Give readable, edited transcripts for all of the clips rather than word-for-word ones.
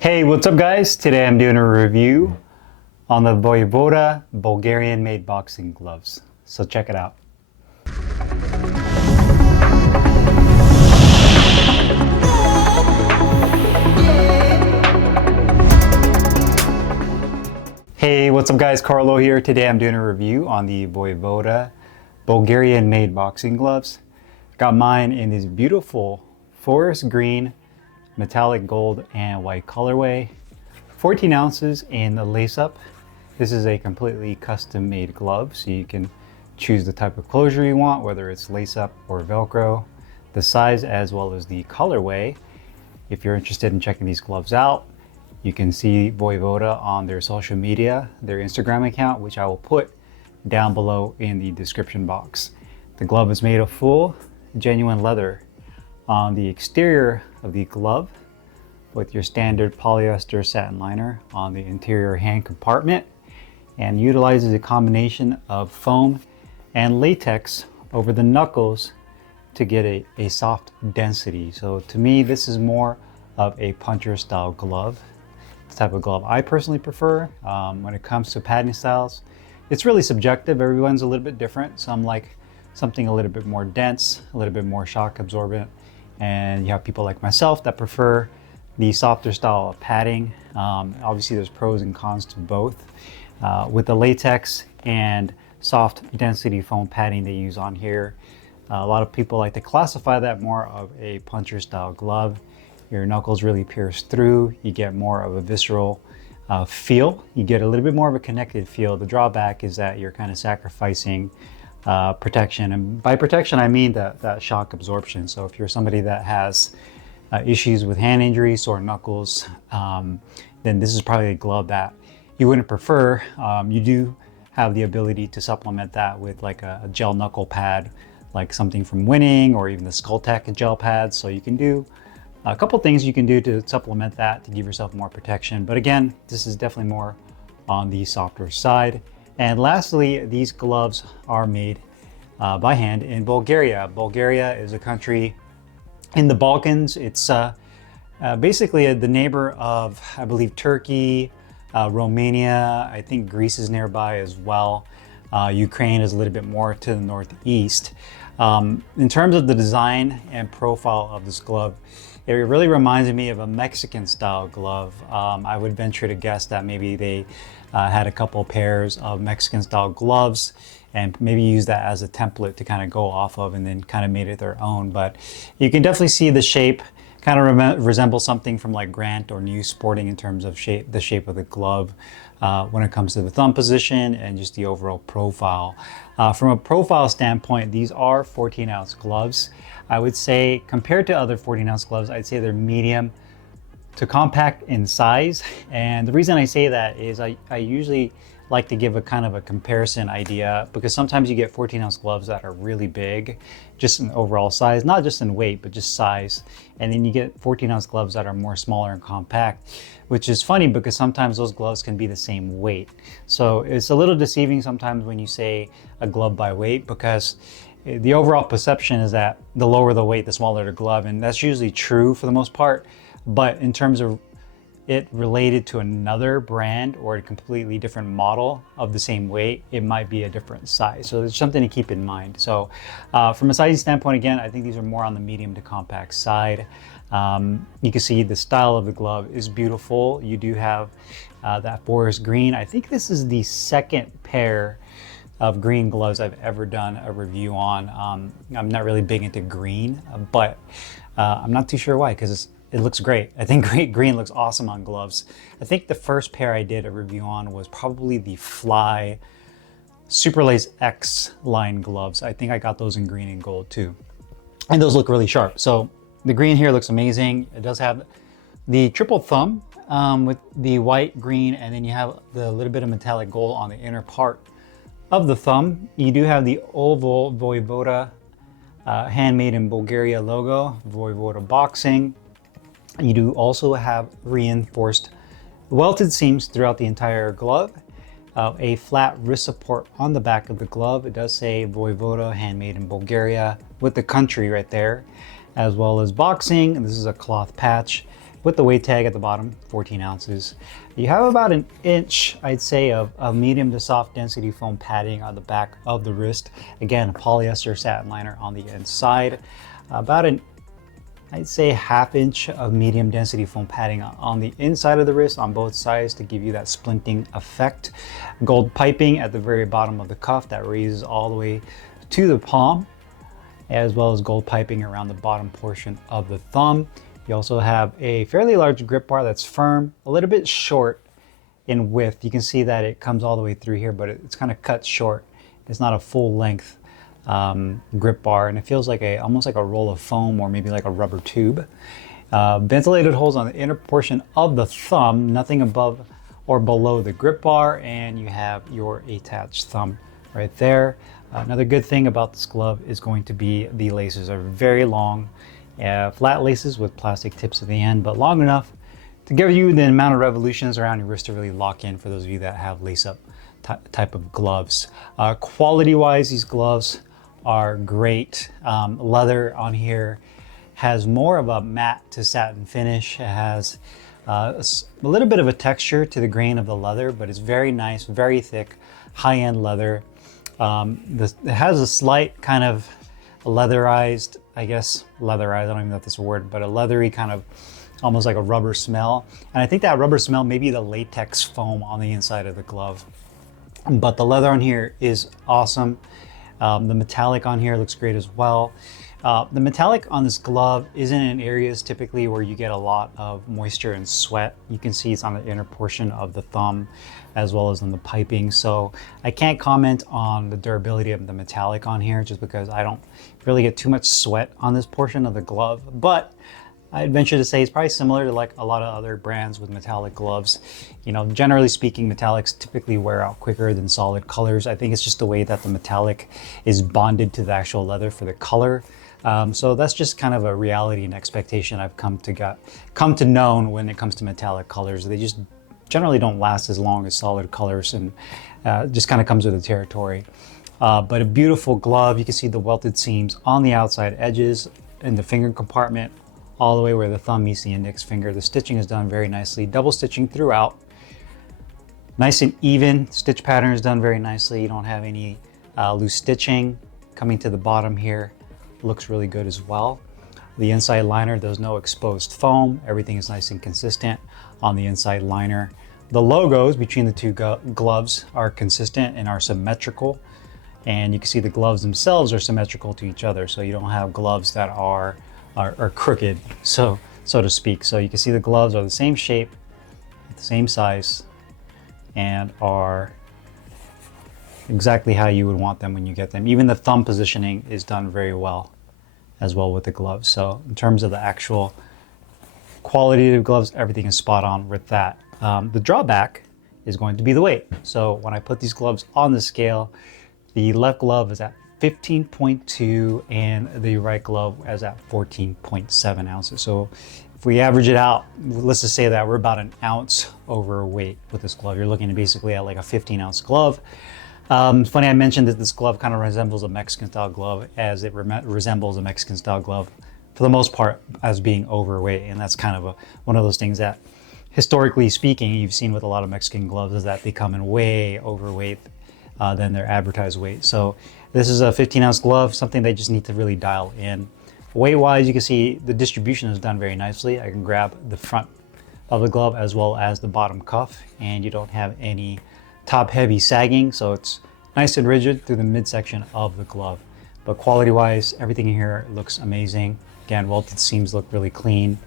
Hey, what's up guys? Today I'm doing a review on the VOYVODA Bulgarian-made boxing gloves. So check it out. Hey, what's up guys? Carlo here. Today I'm doing a review on the VOYVODA Bulgarian-made boxing gloves. Got mine in this beautiful forest green, metallic gold, and white colorway. 14 ounces in the lace-up. This is a completely custom-made glove, so you can choose the type of closure you want, whether it's lace-up or Velcro, the size as well as the colorway. If you're interested in checking these gloves out, you can see VOYVODA on their social media, their Instagram account, which I will put down below in the description box. The glove is made of full, genuine leather on the exterior of the glove, with your standard polyester satin liner on the interior hand compartment, and utilizes a combination of foam and latex over the knuckles to get a soft density. So to me, this is more of a puncher style glove. The type of glove I personally prefer. When it comes to padding styles, it's really subjective. Everyone's a little bit different. Some like something a little bit more dense, a little bit more shock absorbent, and you have people like myself that prefer the softer style of padding. Obviously there's pros and cons to both. With the latex and soft density foam padding they use on here, a lot of people like to classify that more of a puncher style glove. Your knuckles really pierce through, you get more of a visceral feel, you get a little bit more of a connected feel. The drawback is that you're kind of sacrificing protection, and by protection I mean that shock absorption. So if you're somebody that has issues with hand injuries, sore knuckles, then this is probably a glove that you wouldn't prefer. You do have the ability to supplement that with like a gel knuckle pad, like something from Winning or even the Skulltech gel pads. So you can do a couple things you can do to supplement that to give yourself more protection. But again, this is definitely more on the softer side. And lastly, these gloves are made by hand in Bulgaria. Bulgaria is a country in the Balkans. It's basically the neighbor of, I believe, Turkey, Romania. I think Greece is nearby as well. Ukraine is a little bit more to the northeast. In terms of the design and profile of this glove, it really reminds me of a Mexican style glove. I would venture to guess that maybe they had a couple pairs of Mexican style gloves and maybe use that as a template to kind of go off of, and then kind of made it their own. But you can definitely see the shape kind of resembles something from like Grant or New Sporting in terms of shape, the shape of the glove when it comes to the thumb position and just the overall profile. From a profile standpoint, these are 14-ounce gloves. I would say compared to other 14-ounce gloves, I'd say they're medium to compact in size. And the reason I say that is I usually like to give a kind of a comparison idea, because sometimes you get 14-ounce gloves that are really big, just in overall size, not just in weight, but just size. And then you get 14-ounce gloves that are more smaller and compact, which is funny because sometimes those gloves can be the same weight. So it's a little deceiving sometimes when you say a glove by weight, because the overall perception is that the lower the weight, the smaller the glove. And that's usually true for the most part. But in terms of it related to another brand or a completely different model of the same weight, it might be a different size. So there's something to keep in mind. So from a sizing standpoint, again, I think these are more on the medium to compact side. You can see the style of the glove is beautiful. You do have that forest green. I think this is the second pair of green gloves I've ever done a review on. I'm not really big into green, but I'm not too sure why, because it looks great. I think green looks awesome on gloves. I think the first pair I did a review on was probably the Fly Superlace X line gloves. I think I got those in green and gold too. And those look really sharp. So the green here looks amazing. It does have the triple thumb with the white, green, and then you have the little bit of metallic gold on the inner part of the thumb. You do have the oval VOYVODA handmade in Bulgaria logo, VOYVODA boxing. You do also have reinforced welted seams throughout the entire glove, a flat wrist support on the back of the glove. It does say VOYVODA handmade in Bulgaria with the country right there, as well as boxing. And this is a cloth patch with the weight tag at the bottom, 14 ounces. You have about an inch, I'd say, of medium to soft density foam padding on the back of the wrist. Again, polyester satin liner on the inside. About an, I'd say, ½ inch of medium density foam padding on the inside of the wrist on both sides to give you that splinting effect. Gold piping at the very bottom of the cuff that raises all the way to the palm, as well as gold piping around the bottom portion of the thumb. You also have a fairly large grip bar that's firm, a little bit short in width. You can see that it comes all the way through here, but it's kind of cut short. It's not a full length grip bar, and it feels like almost like a roll of foam or maybe like a rubber tube. Ventilated holes on the inner portion of the thumb, nothing above or below the grip bar, and you have your attached thumb right there. Another good thing about this glove is going to be the laces are very long, flat laces with plastic tips at the end, but long enough to give you the amount of revolutions around your wrist to really lock in for those of you that have lace-up type of gloves. Quality-wise, these gloves are great. Leather on here has more of a matte to satin finish. It has a little bit of a texture to the grain of the leather, but it's very nice, very thick, high-end leather. It has a slight kind of leatherized, I guess, leatherized, I don't even know if that's a word, but a leathery kind of almost like a rubber smell. And I think that rubber smell may be the latex foam on the inside of the glove. But the leather on here is awesome. The metallic on here looks great as well. The metallic on this glove isn't in areas typically where you get a lot of moisture and sweat. You can see it's on the inner portion of the thumb as well as on the piping. So I can't comment on the durability of the metallic on here just because I don't really get too much sweat on this portion of the glove. But I'd venture to say it's probably similar to like a lot of other brands with metallic gloves. You know, generally speaking, metallics typically wear out quicker than solid colors. I think it's just the way that the metallic is bonded to the actual leather for the color. So that's just kind of a reality and expectation I've come to know when it comes to metallic colors. They just generally don't last as long as solid colors, and just kind of comes with the territory. But a beautiful glove. You can see the welted seams on the outside edges in the finger compartment, all the way where the thumb meets the index finger. The stitching is done very nicely, double stitching throughout. Nice and even, stitch pattern is done very nicely. You don't have any loose stitching coming to the bottom here. Looks really good as well. The inside liner, there's no exposed foam. Everything is nice and consistent on the inside liner. The logos between the two gloves are consistent and are symmetrical. And you can see the gloves themselves are symmetrical to each other. So you don't have gloves that are crooked, so to speak. So you can see the gloves are the same shape, the same size, and are exactly how you would want them when you get them. Even the thumb positioning is done very well as well with the gloves. So in terms of the actual quality of the gloves, everything is spot on with that. The drawback is going to be the weight. So when I put these gloves on the scale, the left glove is at 15.2 and the right glove is at 14.7 ounces. So if we average it out, let's just say that we're about an ounce overweight with this glove. You're looking at basically at like a 15-ounce glove. It's funny I mentioned that this glove kind of resembles a Mexican style glove, as it resembles a Mexican style glove for the most part as being overweight. And that's kind of one of those things that historically speaking, you've seen with a lot of Mexican gloves, is that they come in way overweight than their advertised weight. So this is a 15-ounce glove, something they just need to really dial in. Weight-wise, you can see the distribution is done very nicely. I can grab the front of the glove as well as the bottom cuff, and you don't have any top-heavy sagging, so it's nice and rigid through the midsection of the glove. But quality-wise, everything in here looks amazing. Again, welted seams look really clean.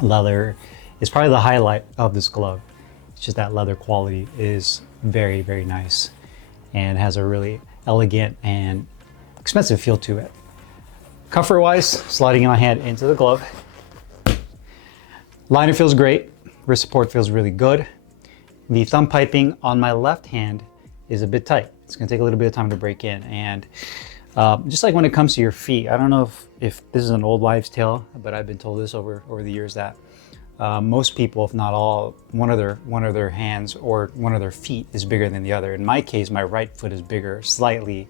Leather is probably the highlight of this glove. It's just that leather quality is very, very nice and has a really elegant and expensive feel to it. Comfort-wise, sliding my hand into the glove. Liner feels great. Wrist support feels really good. The thumb piping on my left hand is a bit tight. It's gonna take a little bit of time to break in. And just like when it comes to your feet, I don't know if this is an old wives' tale, but I've been told this over the years that most people, if not all, one of their hands or one of their feet is bigger than the other. In my case, my right foot is bigger slightly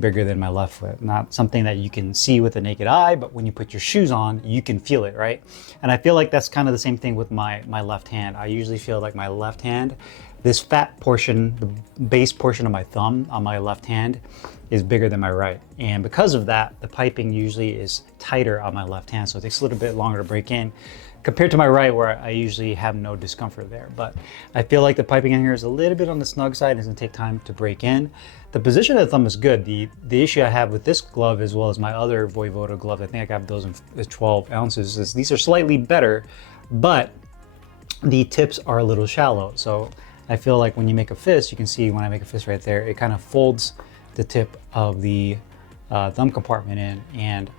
bigger than my left foot. Not something that you can see with the naked eye, but when you put your shoes on, you can feel it, right? And I feel like that's kind of the same thing with my left hand. I usually feel like my left hand, this fat portion, the base portion of my thumb on my left hand is bigger than my right. And because of that, the piping usually is tighter on my left hand, so it takes a little bit longer to break in compared to my right, where I usually have no discomfort there. But I feel like the piping in here is a little bit on the snug side. It's gonna take time to break in. The position of the thumb is good. The issue I have with this glove, as well as my other Voyvoda gloves, I think I got those in 12 ounces, is these are slightly better, but the tips are a little shallow. So I feel like when you make a fist, you can see when I make a fist right there, it kind of folds the tip of the thumb compartment in. And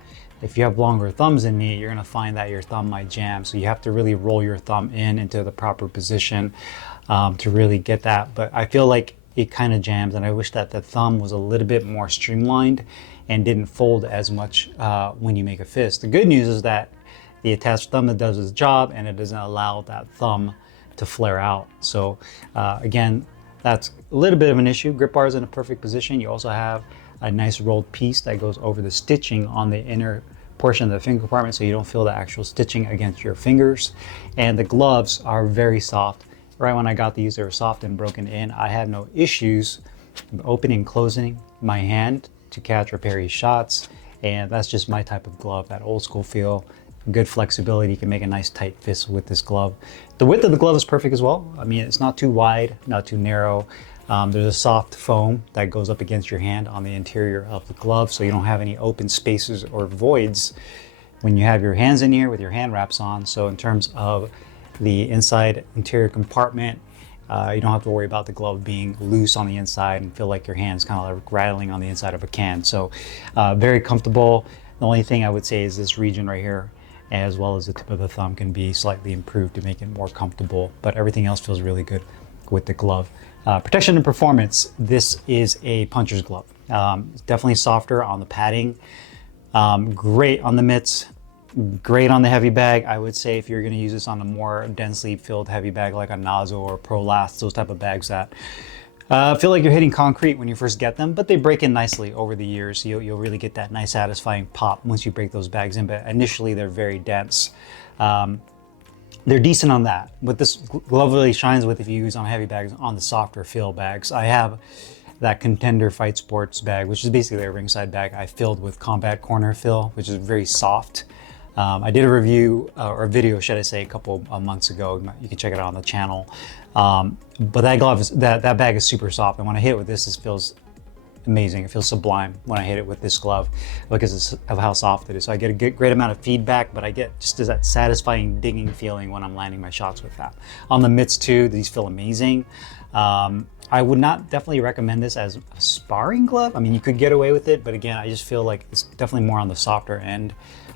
if you have longer thumbs than me, you're gonna find that your thumb might jam. So you have to really roll your thumb into the proper position to really get that. But I feel like it kind of jams, and I wish that the thumb was a little bit more streamlined and didn't fold as much when you make a fist. The good news is that the attached thumb that does its job, and it doesn't allow that thumb to flare out. So again, that's a little bit of an issue. Grip bar is in a perfect position. You also have a nice rolled piece that goes over the stitching on the inner portion of the finger compartment, so you don't feel the actual stitching against your fingers. And the gloves are very soft. Right when I got these, they were soft and broken in. I had no issues opening and closing my hand to catch or parry shots. And that's just my type of glove, that old school feel. Good flexibility. You can make a nice tight fist with this glove. The width of the glove is perfect as well. I mean, it's not too wide, not too narrow. There's a soft foam that goes up against your hand on the interior of the glove, so you don't have any open spaces or voids when you have your hands in here with your hand wraps on. So in terms of the inside interior compartment, you don't have to worry about the glove being loose on the inside and feel like your hand's kind of like rattling on the inside of a can. So very comfortable. The only thing I would say is this region right here, as well as the tip of the thumb, can be slightly improved to make it more comfortable, but everything else feels really good with the glove. Protection and performance, this is a puncher's glove. It's definitely softer on the padding, great on the mitts, great on the heavy bag. I would say if you're going to use this on a more densely filled heavy bag like a Nazo or Pro Last, those type of bags that feel like you're hitting concrete when you first get them, but they break in nicely over the years. You'll really get that nice satisfying pop once you break those bags in, but initially they're very dense. They're decent on that. What this glove really shines with, if you use on heavy bags, on the softer feel bags. I have that Contender Fight Sports bag, which is basically a ringside bag I filled with Combat Corner fill, which is very soft. I did a review, or a video, should I say, a couple of months ago. You can check it out on the channel. But that glove, that bag is super soft, and when I hit it with this, it feels amazing. It feels sublime when I hit it with this glove because of how soft it is. So I get a great amount of feedback, but I get just that satisfying dinging feeling when I'm landing my shots with that. On the mitts too, these feel amazing. I would not definitely recommend this as a sparring glove. I mean, you could get away with it, but again, I just feel like it's definitely more on the softer end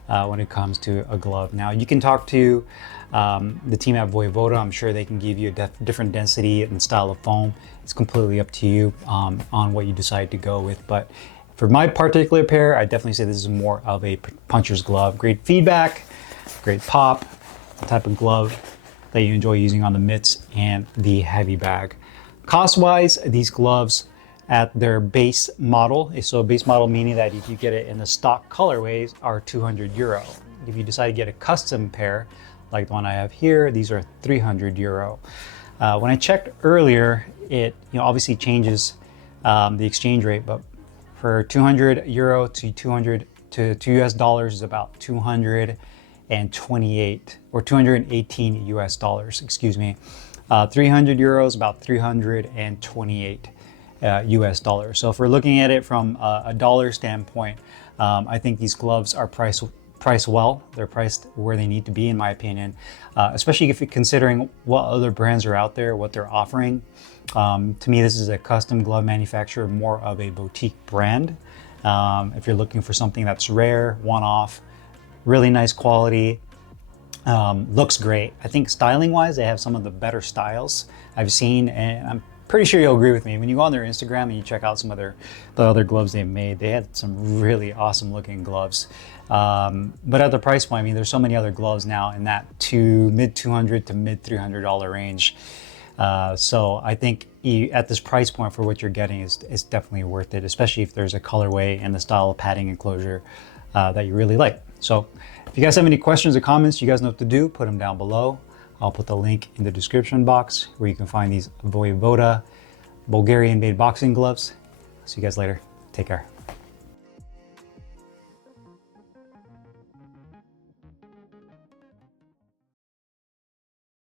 when it comes to a glove. Now, you can talk to the team at Voyvoda. I'm sure they can give you a different density and style of foam. It's completely up to you on what you decide to go with. But for my particular pair, I definitely say this is more of a puncher's glove. Great feedback, great pop, the type of glove that you enjoy using on the mitts and the heavy bag. Cost-wise, these gloves at their base model, so base model meaning that if you get it in the stock colorways, are 200 euro. If you decide to get a custom pair, like the one I have here, these are 300 euro. When I checked earlier, it obviously changes the exchange rate, but for 200 euro to US dollars is about 228 or 218 US dollars, excuse me. 300 euros, about 328 US dollars. So if we're looking at it from a dollar standpoint, I think these gloves are priced well. They're priced where they need to be, in my opinion, especially if you're considering what other brands are out there, what they're offering. To me, this is a custom glove manufacturer, more of a boutique brand. If you're looking for something that's rare, one-off, really nice quality, looks great. I think styling wise, they have some of the better styles I've seen, and I'm pretty sure you'll agree with me. When you go on their Instagram and you check out some of the other gloves they've made, they had some really awesome looking gloves. But at the price point, I mean, there's so many other gloves now in that mid $200 to mid $300 range. So I think at this price point for what you're getting is definitely worth it, especially if there's a colorway and the style of padding enclosure that you really like. So if you guys have any questions or comments, you guys know what to do. Put them down below. I'll put the link in the description box where you can find these VOYVODA Bulgarian made boxing gloves. See you guys later. Take care.